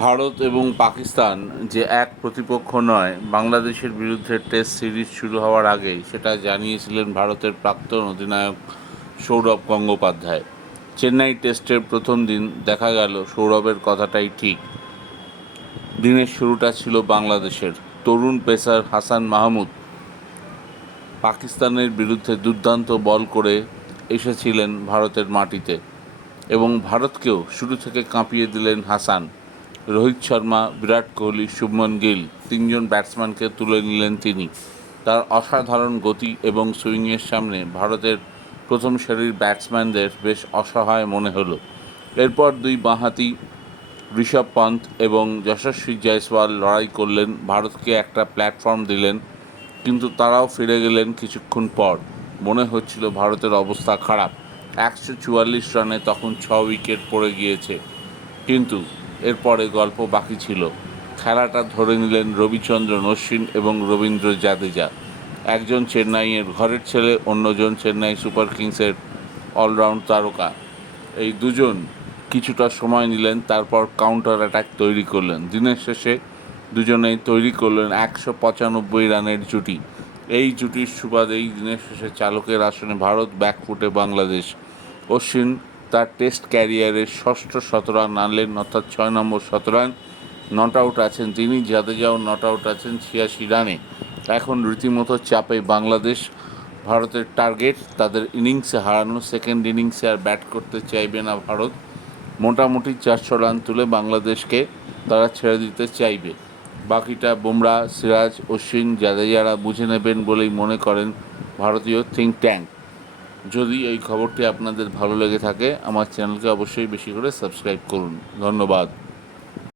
ভারত এবং পাকিস্তান যে এক প্রতিপক্ষ নয়, বাংলাদেশের বিরুদ্ধে টেস্ট সিরিজ শুরু হওয়ার আগেই সেটা জানিয়েছিলেন ভারতের প্রাক্তন অধিনায়ক সৌরভ গঙ্গোপাধ্যায়। চেন্নাই টেস্টের প্রথম দিন দেখা গেল, সৌরভের কথাটাই ঠিক। দিনের শুরুটা ছিল বাংলাদেশের। তরুণ পেসার হাসান মাহমুদ পাকিস্তানের বিরুদ্ধে দুর্দান্ত বল করে এসেছিলেন ভারতের মাটিতে এবং ভারতকেও শুরু থেকে কাঁপিয়ে দিলেন হাসান। রোহিত শর্মা, বিরাট কোহলি, শুভমন গিল তিনজন ব্যাটসম্যানকে তুলে নিলেন তিনি। তার অসাধারণ গতি এবং সুইংয়ের সামনে ভারতের প্রথম সারির ব্যাটসম্যানদের বেশ অসহায় মনে হলো। এরপর দুই বাঁহাতি ঋষভ পন্থ এবং যশস্বী জয়সওয়াল লড়াই করলেন, ভারতকে একটা প্ল্যাটফর্ম দিলেন, কিন্তু তারাও ফিরে গেলেন কিছুক্ষণ পর। মনে হচ্ছিল ভারতের অবস্থা খারাপ। একশো চুয়াল্লিশ রানে তখন ছ উইকেট পড়ে গিয়েছে। কিন্তু এরপরে গল্প বাকি ছিল। খেলাটা ধরে নিলেন রবিচন্দ্রন অশ্বিন এবং রবীন্দ্র জাদেজা। একজন চেন্নাইয়ের ঘরের ছেলে, অন্যজন চেন্নাই সুপার কিংসের অলরাউন্ড তারকা। এই দুজন কিছুটা সময় নিলেন, তারপর কাউন্টার অ্যাটাক তৈরি করলেন। দিনের শেষে দুজনেই তৈরি করলেন একশো পঁচানব্বই রানের জুটি। এই জুটির সুবাদেই দিনের শেষে চালকের আসনে ভারত ব্যাকফুটে বাংলাদেশ। অশ্বিন তার টেস্ট ক্যারিয়ারের ষষ্ঠ শতরান আনলেন, অর্থাৎ ছয় নম্বর শতরান। নট আউট আছেন তিনি, জাদেজাও নট আউট আছেন ছিয়াশি রানে। এখন রীতিমতো চাপে বাংলাদেশ, ভারতের টার্গেট তাদের ইনিংসে হারানো সেকেন্ড ইনিংসে আর ব্যাট করতে চাইবে না ভারত। মোটামুটি চারশো রান তুলে বাংলাদেশকে তারা ছেড়ে দিতে চাইবে। বাকিটা বুমরা, সিরাজ, অশ্বিন, জাদেজারা বুঝে নেবেন বলেই মনে করেন ভারতীয় থিঙ্ক ট্যাঙ্ক যদি এই খবরটি আপনাদের ভালো লেগে থাকে, আমার চ্যানেলকে অবশ্যই বেশি করে সাবস্ক্রাইব করুন। ধন্যবাদ।